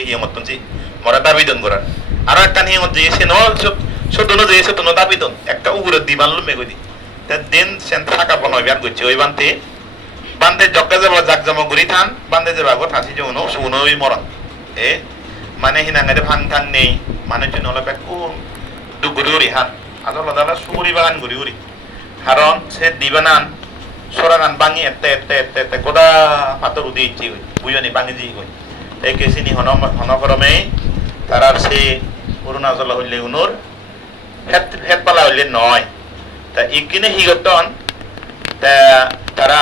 এই মতন যে মরা দাবিদন করার আর একটা নিয়ে যে সে ন সদন যে সদন দাবিদন একটা উগুরে দিবান লুমে কই দি তা দেন সেন থাকা বনয় বিয়ার করছে ওই বানতে বান্দে জক্কা যাব জাক জমা গুরি থান বান্দে যে বাগো থাসি যে উনো সুনো ওই মরন এ মানে হিনাঙ্গারে ভাং থাং নেই মানে জন্য হলো বেকু দুগুরি উরি হান আদল দালা সুরি বাগান গুরি উরি কারণ সে দিবানান সোরাগান বাঙি এতে গোদা পাতর উদি ইচ্ছি হই বুঝনি বাঙি জি হই এই কেসিনি হনকরমে তারার সে অরুণাচল হইলে উনোর হেতপালা হইলে নয় তা ইকিনে হিগতন তা তারা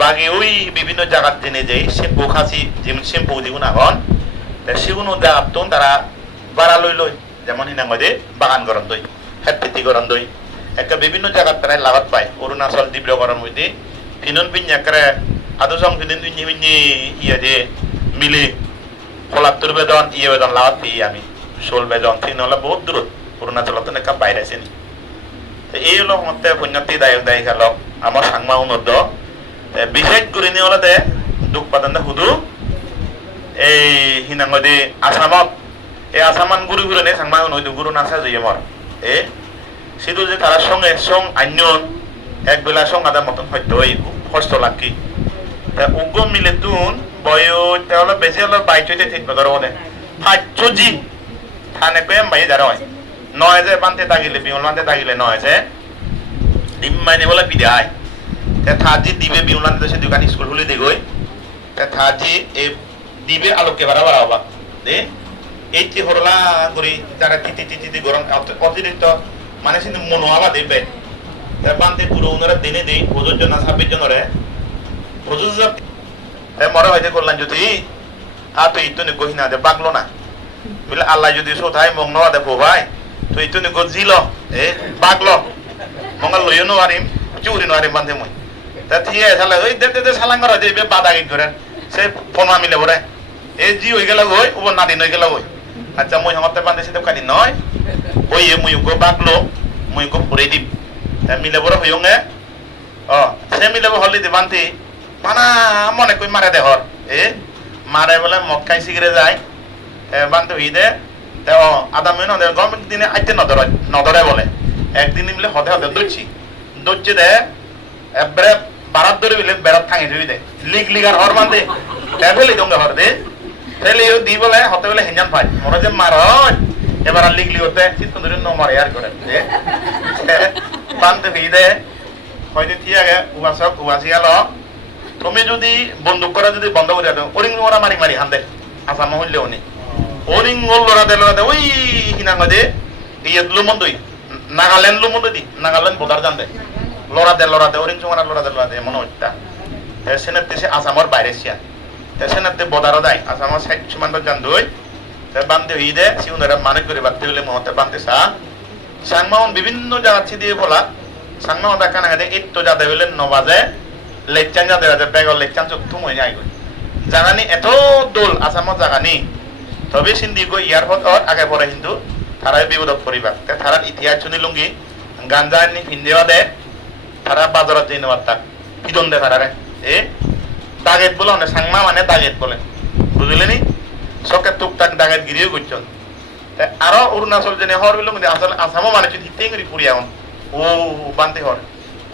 বাগে ওই বিভিন্ন জায়গার জেনে যাই শ্যাম্পু খাসি যেমন শ্যাম্পু দিগুন আগন তা সেগুলো দাঁতন তারা বাড়া লই লই যেমন হিনা মধ্যে বাগান গরম দই হেতপেতি গরম দই একটা বিভিন্ন জায়গার তারা লাভত পায় অরুণাচল ডিব্রুগড়ের মধ্যে ফিনন পিন একেবারে আদৌ সংবিধান ইয়ে যে মিলে ফলাত্তর বেদন ইয়ে বেদন লাভত পেয়ে আমি শোল বেদন তিন হলে বহুত দূরত অরুণাচলত একটা বাইরে আসেনি এই হলো মধ্যে পুণ্যতি দায়ক দায়ী খেলক আমার সাংমা উন্নত বিশেষ করে নিয়ে হলে দুঃখ পাতন শুধু এই হিনাঙ্গদি আসামত এই আসামান গুরু গুরু নেই সাংমা নৈদ গুরু নাচা যাই আমার এ শুধু যে তারা সঙ্গে সং আন্যন এক বেলা সং আদার মতন হয়তো এই কষ্ট লাগি উগ্র মিলে তুন বয় তাহলে বেশি হলো বাইচইতে ঠিক ধরো বলে ফাইচো জি থানে পেম বাই যারা হয় নয় যে বানতে তাগিলে বিমল বানতে তাগিলে নয় যে ডিম মাইনে বলে বিদায় তে থাজি দিবে বিমল বানতে সে দোকান স্কুল খুলে দেগই তে থাজি এ দিবে আলোকে বাড়া বাড়া হবা দে এই যে হরলা করি যারা তিতি গরম অতিরিক্ত মানে কিন্তু মনোভাবা দেবে তে বানতে পুরো ওনারা দিনে দেই ভোজের জন্য 26 জনরে ভোজ মরা হইতে করলাম যদি তো ইতুনি গহিনা দে বাগলো না বলে আল্লাহ যদি সোথাই মং নয়া দে ভাই তো ইতুনি গজিল এ বাগলো মঙ্গল লইও নোৱাৰিম চুরি নোৱাৰিম বান্ধে মই তা থিয়ে শালা ওই দে শালাং করা দেবে বাদা গিন করে সে ফোনা মিলে বরে এ জি হই গেল ওই ও না দিন হই গেল ওই আচ্ছা মই হমতে বান্ধে সে কানি নয় ওই এ মুই গো বাগলো মুই গো পরে দিম তা মিলে বরে হইওঙ্গে সে মিলে হলি দি বান্ধে মানা মনে কই মারে দেহর এ মারে বলে মক্কাই সিগরে যায় বান্ধে হই দে আদা মেন গম দিনে আইতে নদরে বলে একদিন মিলে হদে দৌড়ছি দৌড়ছে দে এবারে বারাত ধরে বিলে বেড়াত থাঙি ধুই দে লিগ আর হর বান্ধে ফেলি দঙ্গে হর দে ফেলি দি বলে হতে বলে হিঞ্জান ভাই মনে যে মার এবার আর লিগলি হতে চিত্ত ধরে ন মারে আর করে বান্ধে হই দে হয়তো ঠিক আছে উয়াসি গেল তুমি যদি বন্দুক করা যদি বন্ধ করে দাও ওরিং ওরা মারি হান্দে আসাম হইলে উনি ওরিং লড়া দে ওই হিনাঙ্গ দে ইয়ে লুমন্দই নাগাল্যান্ড লুমন্দ দি নাগাল্যান্ড বোদার জান দে লড়া দে ওরিং চুমারা লড়া দে মনে হইতা সেনাতে সে আসামের বাইরে সিয়া সেনাতে বদারও দেয় আসামের সাইড সীমান্ত জান দই বান্ধে হই দে সিউনারা মানে করে বাড়তে হলে মহতে বান্ধে সাংমাউন বিভিন্ন জায়গা দিয়ে বলা সাংমাউন দেখা না গেছে একটু যাতে হইলে নবাজে লেকচান যাতে যাতে বেগর লেকচান চোখ থুম হয়ে যায় জাগানি এত দোল আসামত জাগানি তবে সিন্ধি গই ইয়ার পর আগে পরে কিন্তু তারাই বিপদত পরিবার তারার ইতিহাস শুনি লুঙ্গি গাঞ্জা নি ফিন্দেওয়া দে তারা বাজারত যাই নেওয়ার তাক কিদন দে তারারে এ দাগেত বলে অনেক সাংমা মানে দাগেত বলে বুঝলে নি সকে টুকটাক দাগেত গিরিও করছেন আরো অরুণাচল জেনে হর বিলো আসলে আসামও মানে হিতেই করি পুরি এখন ও বানতে হর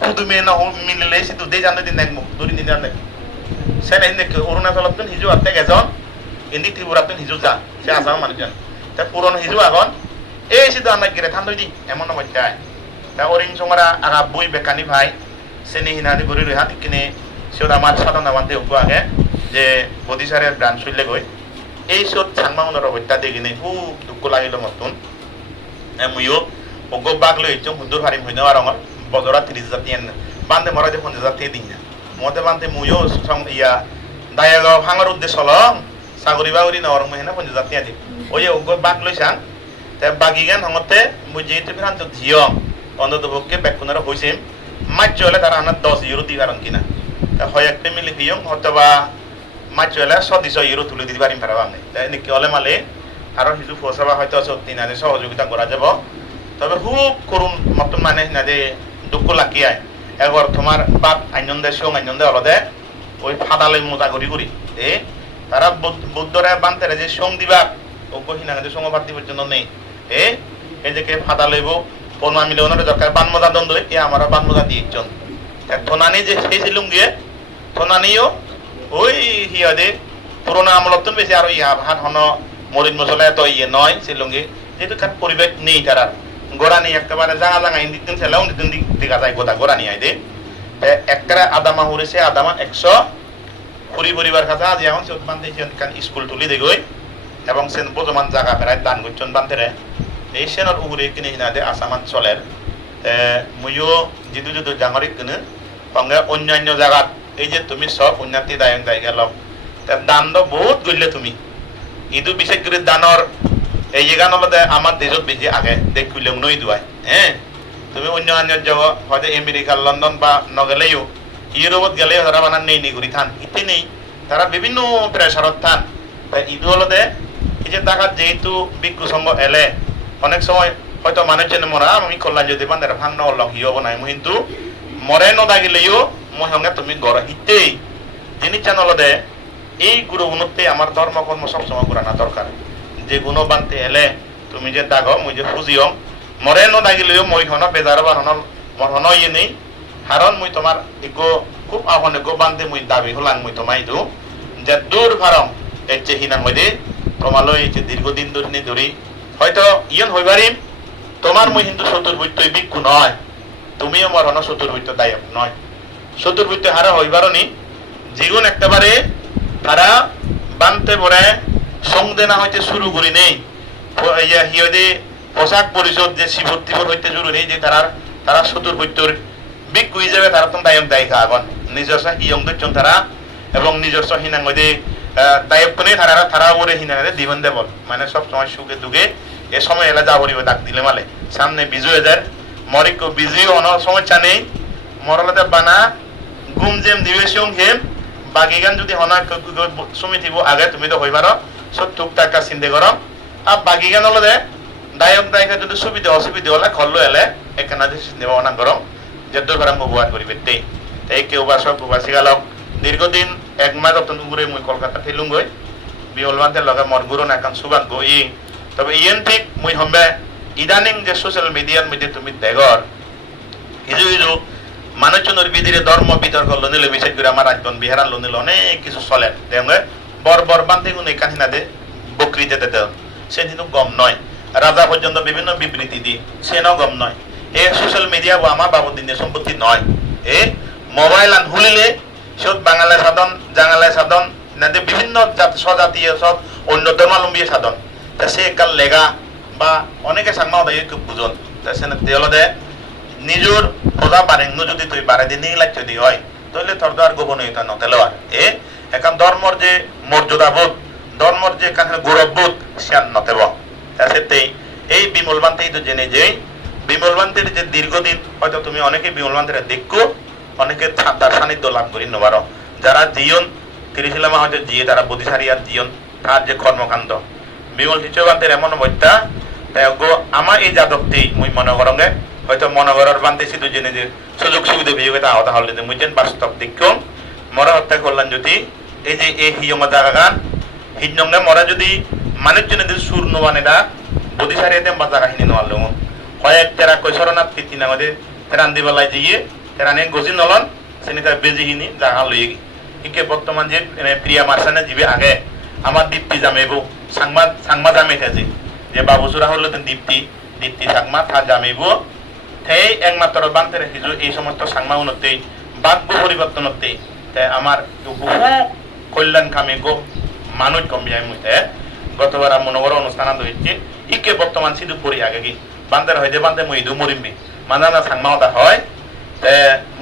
শুধু মেয়ে না মিলিলে শুধু দে জানো দিন দেখবো দুদিন দিন জান দেখ সে নাই দেখ অরুণাচলত হিজু আত্মে গেছন কিন্তু ত্রিপুরাত হিজু যা সে আসাম মানুষজন তা পুরনো হিজু এখন এই শুধু আমরা গিরে থান দি এমন অবস্থায় তা ওরিং সঙ্গরা আগা বই বেকানি ভাই সেনি হিনাদি গরি রেহা কিনে সেটা আমার সাধনা বান্ধে উপ আগে যে বদিসারের ব্রাঞ্চ চললে গই এই সব সাংমাউনের অবস্থা দেখিনি খুব দুঃখ লাগিল মতন মুইও অজ্ঞ বাঘ লই সুন্দর হারিম হইনে আর আমার বজরা 30,000 টিয়ান বান্ধে মরা যে 50,000 টিয়া দিন না মতে বান্ধে মুইও ইয়া দায়াগাঁও ভাঙার উদ্দেশ্য হলম সাগরি বাগরি নেওয়ার মুই হেনা 50,000 টিয়া দিম ওই অজ্ঞ বাঘ লইছান তে বাগিগান হমতে মুই যেহেতু ফিরান্ত ঝিয়ম অন্তত পক্ষে বেকুনার হইছে মাছ হলে তারা আনার 10 ইউরো দি কারণ কিনা তা হয় একটা মিলে কিয়ম হয়তোবা মাছ হলে 100 ইউরো তুলে দিতে পারিম ফেরা বাংলা তাই নাকি হলে মালে আরো কিছু ফসবা হয়তো সত্যি না সহযোগিতা করা যাব তবে খুব করুন মতন মানে না যে দুঃখ লাগিয়ায় এবার তোমার বাপ আইনন্দে সং আইনন্দে অলদে ওই ফাদালে মোজা করি এ তারা বুদ্ধরা বান্তেরে যে সং দিবা ও কহিনা যে সঙ্গ পাতি পর্যন্ত নেই এই যে কে ফাদা লইব পরমা মিলে ওনারে দরকার বানমদা দ্বন্দ্ব এ আমারা বানমদা দিয়ে একজন থনানি যে সেই ছিলুম গিয়ে থনানিও ওই হিয়াদে পুরোনো আমলত বেশি আর ইয়া হাত হন মরিন মশলা এত ইয়ে নয় শিলঙ্গি যেহেতু তার পরিবেশ নেই তারা গোড়ানি একেবারে জাঙা জাঙা ইন্দিন ছেলেও দিন দেখা যায় গোদা গোড়ানি আই দে একটা আদামা হরেছে আদামা 100 পরিবার কাছে আজ এখন সে বান্ধে স্কুল তুলি দেখই এবং সেন বর্তমান জায়গা ফেরায় দান করছেন বান্ধে এই সেনের উপরে কিনে হিনা দে আসামান চলের মুইও জিদু জিদু জাঙরি কিনে সঙ্গে অন্যান্য জায়গা এই যে তুমি সব উন্নতি দায়ন যাই গেল দান তো বহুত গড়লে তুমি ইদু বিশেষ করে দানর এই জায়গা হলো আমার দেশত বেশি আগে দেখলে নই দুয়াই তুমি অন্যান্য জগৎ হয়তো আমেরিকা লন্ডন বা নগেলেও ইউরোপত গেলেও তারা বানান নেই নেই করি থান ইতি নেই তারা বিভিন্ন প্রেসারত থান ইদু হলো এই যে দেখা যেহেতু বিক্ষু সংঘ এলে অনেক সময় হয়তো মানুষজন মরা আমি কল্যাণ যদি বান্ধে ভাঙন অলং হিও নাই কিন্তু মরে নদাগিলেও মই সঙ্গে তুমি গড় হিতেই জিনিস জান হলো এই গুরু গুণতে আমার ধর্ম কর্ম সবসময় করানা দরকার যে গুণ বানতে এলে তুমি যে দাগ মুই যে খুঁজিও মরে নদাগিলেও মই হন বেজার বা হন ইয়ে নেই কারণ মুই তোমার এগো খুব আহ্বান এগো বান্ধে মুই দাবি হলাম মুই তোমায় দু যে দূর ভারম এই যে হিনার মধ্যে তোমালৈ এই যে দীর্ঘদিন ধরি হয়তো ইয়ন হইবারিম তোমার মুই কিন্তু চতুর্ভুজ বিক্ষু নয় তুমিও মোর হন চতুর্ভুজ দায়ক নয় চতুর্ভুজ হারা হইবারনি যেগুন একেবারে তারা বানতে পরে সঙ্গে না হইতে শুরু করি নেই হিয়দে পোশাক পরিষদ যে শিবর তিবর হইতে শুরু নেই যে তারা চতুর্ভুজর বিক্ষু হিসেবে তারা তো দায়ক দায়িকা আগন নিজস্ব ইয়ং দর্জন তারা এবং নিজস্ব হিনাং হইতে দায়ক কোনে তারা ওরে হিনাঙে দিবেন দেবল মানে সব সময় সুখে দুঃখে এ সময় এলা যা হরিবে ডাক দিলে মালে সামনে বিজু এদের মরিক বিজু অন সমস্যা নেই মরলাতে বানা গুম জেম দিবে সিং হেম বাগিগান যদি হনা সমিতিব আগে তুমি তো হইবার সব টুকটাক চিন্তা করো আর বাগিগান হলো দায়ক দায়িকা যদি সুবিধা অসুবিধা হলে খল্লো এলে এখানে চিন্তা ভাবনা করো যে দুর্ঘটনা ব্যবহার করিবে এই কেউ বা সব প্রবাসী গালক দীর্ঘদিন 1 মাস অত্যন্ত ঘুরে মুই কলকাতা থেলুম গই বিহলবান্তের লগে মর গুরু নাকান সুবাদ গই তবে ইয়েন ঠিক মুই হম্বে ইদানিং যে সোশ্যাল মিডিয়ার মধ্যে তুমি দেখর কিছু কিছু মানুষজনের বিধিরে ধর্ম বিতর্ক লনিলে বিশেষ করে আমার রাজবন বিহারান লনিলে অনেক কিছু চলে দেখে বর বান্তে গুণ এই কাহিনা দে বকরি যেতে দেন সে কিন্তু গম নয় রাজা পর্যন্ত বিভিন্ন বিবৃতি দি সেনও গম নয় এই সোশ্যাল মিডিয়া আমার বাবদিনের সম্পত্তি নয় এ মোবাইল আন হুলিলে সব বাঙালি সাধন জাঙালি সাধন নাদের বিভিন্ন স্বজাতীয় সব অন্য ধর্মাবলম্বী সাধন তা সে কাল লেগা বা অনেকে সাংমাও দেয় খুব বুঝন তা সে দেওয়ালে নিজের প্রজা বাড়েন যদি তুই বাড়াই দিয়ে নিয়ে লাগছে দি হয় তাহলে তোর তো আর গোপনীয়তা নতেল আর এখন ধর্মর যে মর্যাদাবোধ ধর্মর যে কাছে গৌরববোধ সে আর নতেব তা সেটাই এই বিমলবান্তেই তো জেনে যে বিমলবান্তের যে দীর্ঘদিন হয়তো তুমি অনেকে বিমলবান্তের দেখো অনেকে তার সান্নিধ্য লাভ করি নবার যারা জীবন তিরিশিলামা হয়তো জিয়ে তারা বুদ্ধিসারিয়ার জীবন তার যে কর্মকাণ্ড বিমল চিচবান্তের এমন বইটা আমার এই যাদবটি মুই মনে করঙ্গে হয়তো মনোগরের বান্তে সিধু জেনে যে সুযোগ সুবিধা বিয়োগে তা আহত হলে যে মুই যেন বাস্তব দেখুন মরা হত্যা করলেন যদি এই যে এই হিয়ঙ্গ জায়গা গান হিজনঙ্গে মরা যদি মানুষজনে যদি সুর নোয়ানে দা বুদ্ধিসারিয়াতে বা জায়গা হিনি নোয়াল হয় তেরা কৈশরনাথ কীর্তি নামে তেরান দিবেলায় জিয়ে তেরানে গজি নলন সেনি তার বেজিহিনী জায়গা লই ইকে বর্তমান যে প্রিয়া মার্সানে যাবে আগে আমার দীপ্তি জামেবো সাংমা জামে থাকি যে বাবুসুরা হলো দীপ্তি সাংমা থা জামেবো সেই একমাত্র বান্তের হিজু এই সমস্ত সাংমা উন্নতি বাক্য পরিবর্তনতে আমার বহু কল্যাণ কামে গো মানুষ কমিয়ায় মুইতে গতবার মনোগর অনুষ্ঠান হয়েছে ইকে বর্তমান সিধু পড়ি আগে কি বান্তের হয়ে যে বান্তে মই ইদু মরিমবি মানানা সাংমাওটা হয়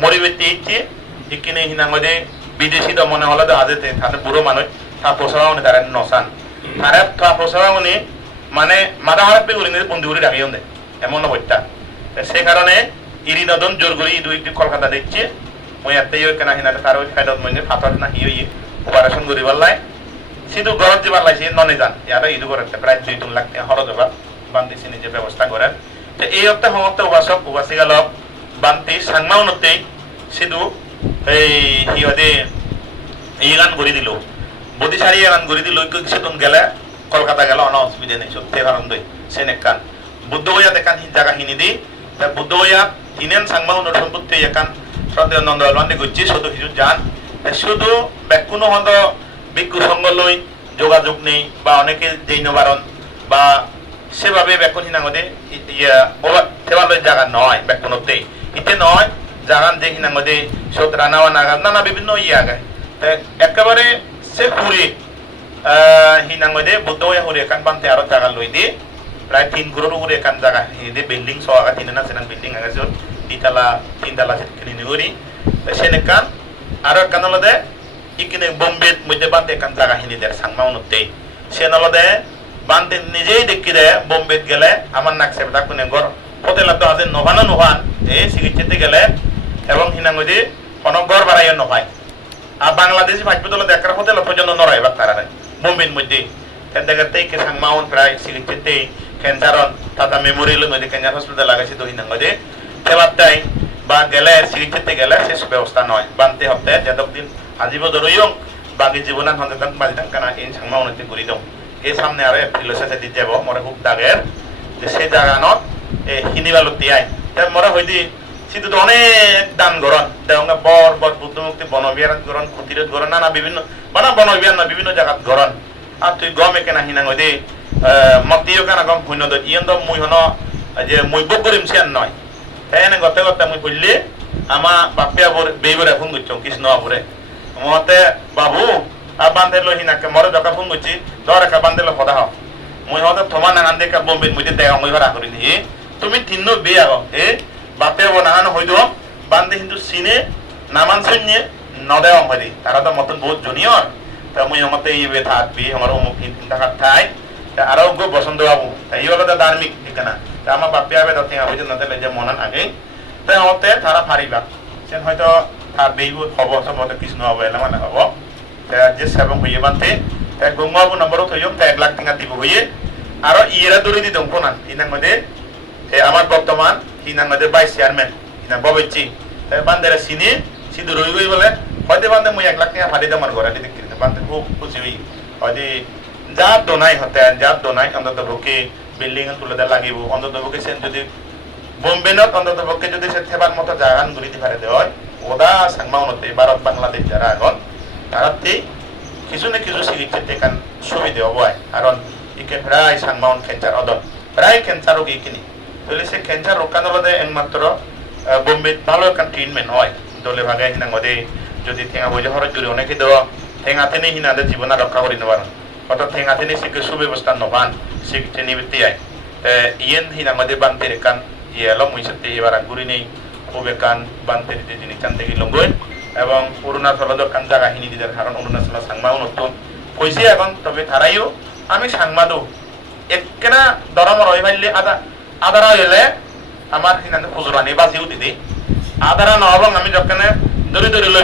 মরিবেতে ইচ্ছে ইকিনে হিনা মধ্যে বিদেশি তো মনে হলো আজেতে তাদের বুড়ো মানুষ তা প্রসারণে তারা নসান তারা তা প্রসারণে মানে মাথা হারাপ পে করি বন্দি করে রাখিও দেয় এমন বইটা সে কারণে ইরি নদন জোর করি দুই কলকাতা দেখছে মই এতেই কেনা হিনা তার ওই খাইলত মধ্যে ফাতর না হিয়ে অপারেশন করি পারলাই সিধু গরত যে পারলাইছে ননে যান ইয়ারা ইদু করে প্রায় 2-3 লাখ টাকা খরচ হবা বান্দিছি নিজে ব্যবস্থা করেন তো এই অর্থে সমস্ত উপাসক উপাসিকা লক বান্তি সাংমা উন্নতেই সিধু এই হিহদে এই গান করে দিল বদি সারি এলান গড়ি দি লৈক্য কিছু তুন গেলে কলকাতা গেলে অন অসুবিধা নেই সত্যি কারণ দই সেন একান বুদ্ধ হইয়া দেখান জায়গা হিনি দি বুদ্ধ হইয়া তিনেন সাংমা উন্নর সম্পত্তি একান শ্রদ্ধেয় নন্দ অলমান্ডে গচ্ছি শুধু কিছু যান শুধু কোনো হন্দ বিক্ষু সঙ্গ লই যোগাযোগ নেই বা অনেকে যেই নবারণ বা সেভাবে বেকুন হিনাঙ্গদে ইয়া সেভাবে জায়গা নয় বেকুনতেই ইতে নয় জাগান যে হিনাঙ্গদে সত রানাওয়া নাগাদ নানা বিভিন্ন ইয়া গায় একেবারে সে হুরে হিনাঙ্গদে বুদ্ধ হয়ে হুরে একান পান্তে আরো জায়গা লই দিয়ে প্রায় 3 crore উপরে একান জায়গা হিদে বিল্ডিং সহ আগা তিননা সেনান বিল্ডিং আগাছে তিনতলা কিনি নিগরি সেন একান আরো একান হলদে ইকিনে বোম্বে মধ্যে বান্তে একান জায়গা হিনি দের সাংমা উন্নতেই সেন হলদে বান্তে নিজেই দেখি দে বোম্বে গেলে আমার নাক সেবটা কোনে গর হোটেল তো আছে নভানো নভান এই চিকিৎসাতে গেলে এবং হিনাঙ্গদি কোনো গড় বাড়াইয়া নভাই আর বাংলাদেশি হাসপাতালে দেখার হোটেল পর্যন্ত নড়াই বা তারা বোম্বের মধ্যে দেখাতেই কে সাংমাউন প্রায় চিকিৎসাতে ক্যান্সারন টাটা মেমোরিয়ালের মধ্যে ক্যান্সার হসপিটাল লাগাইছে তো হিনাঙ্গদি সেবারটাই বা গেলে চিকিৎসাতে গেলে শেষ ব্যবস্থা নয় বানতে হতে যতদিন আজীব ধরইয়ং বাকি জীবনান হন্তান বাজিতাম কেন এই সাংমাউনতে ঘুরি দম এই সামনে আরো এপ্রিল শেষে দিতে যাব মরে খুব দাগের যে সেই জায়গানত হিনিবালক দিয়াই মরে হইদি সিধু অনেক দান গরণ দেওয়া বর বর বুদ্ধমুক্তি বনবিহার গরণ খুতিরত গরণ নানা বিভিন্ন বানা বনবিহার না বিভিন্ন জায়গাত গরণ আর তুই গম একেনা হিনাং হইদি মতিও কেনা গম ভুইন ইয়ন তো মুই হন যে মুই বক করিম সিয়ান নয় এনে গতে গতে মুই বললি আমা বাপিয়া বেইবরে ফোন করছ কৃষ্ণ বাবুরে মতে বাবু আর বান্ধে লো হিনাকে মরে জকা ফোন করছি ধর একা বান্ধে লো সদা হও মুই হতে থমা নানান দেখা বোম্বের মধ্যে দেখা মুই ভাড়া করি নি তুমি তিন্ন বে আগ এ বাপে নানান হইদ বান্ধে কিন্তু সিনে নামান সৈন্য নদে হইদি তারা তো মতন বহুত জুনিয়র তা মুই মতে এই বে থাক বি আমার অমুক টাকার ঠাই আরো গো বসন্ত বাবু এই হলো ধার্মিক ঠিকানা তা আমার বাপে আবে তো ঠেঙা বুঝে নদে যে মনান আগে তাই হতে তারা ফারিবা সেন হয়তো তার বেইব হব সম্ভবত কৃষ্ণ হব এলা মানে হব যে সেবং হইয়ে বান্ধে গঙ্গাবু নম্বরও থইম 1 লাখ টাকা দিব হইয়ে আরো ইয়েরা দৌড়ে দিতাম কোনান ইনার মধ্যে আমার বর্তমান ইনার মধ্যে ভাইস চেয়ারম্যান ইনা ববেচ্ছি বান্ধেরা চিনি সিধু রই গই বলে হয়তো বান্ধে মুই 1 লাখ টাকা ফাটি আমার ঘরে দেখি বান্ধে খুব খুশি হই হয়তো যা দোনাই হতে যা দোনাই অন্তত পক্ষে বিল্ডিং তুলে দেওয়া লাগিব অন্তত পক্ষে সে যদি বোম্বেনত অন্তত পক্ষে যদি সে থেবার মতো জাগান ঘুরিতে পারে দেওয়া ওদা সাংমাউনতে ভারত বাংলাদেশ যারা এখন তারাতে কিছু না কিছু চিকিৎসাতে এখান সুবিধা হব কারণ ইকে প্রায় সাংমাউন ক্যান্সার অদন প্রায় ক্যান্সার রোগী কিনি তাহলে সে ক্যান্সার রোকানোর একমাত্র বোম্বে ভালো একটা ট্রিটমেন্ট হয় দলে ভাগে হিনাঙ্গদে যদি ঠেঙা বইজে হরত জুড়ে অনেকে দেওয়া ঠেঙাতে নেই হিনাদের জীবন রক্ষা করে নেবার অর্থাৎ ঠেঙাতে নেই সে সুব্যবস্থা নবান চিকিৎসা নিবৃত্তি আয় ইয়েন হিনাঙ্গদে বানতে একান ইয়েলো মুইসাতে এবার ঘুরি নেই খুব একান বানতে দিতে জিনিস কান থেকে লঙ্গই এবং অরুণাচল কান জায়গা হিনি দিদের কারণ অরুণাচল সাংমাও নতুন কইছে এখন তবে তারাইও আমি সাংমাদো একনা দরম রই মারলে আদারা এলে আমার হিনাতে খুচরা নেই বাজিও দিদি আদারা নহবং আমি যখন দরি দরি লই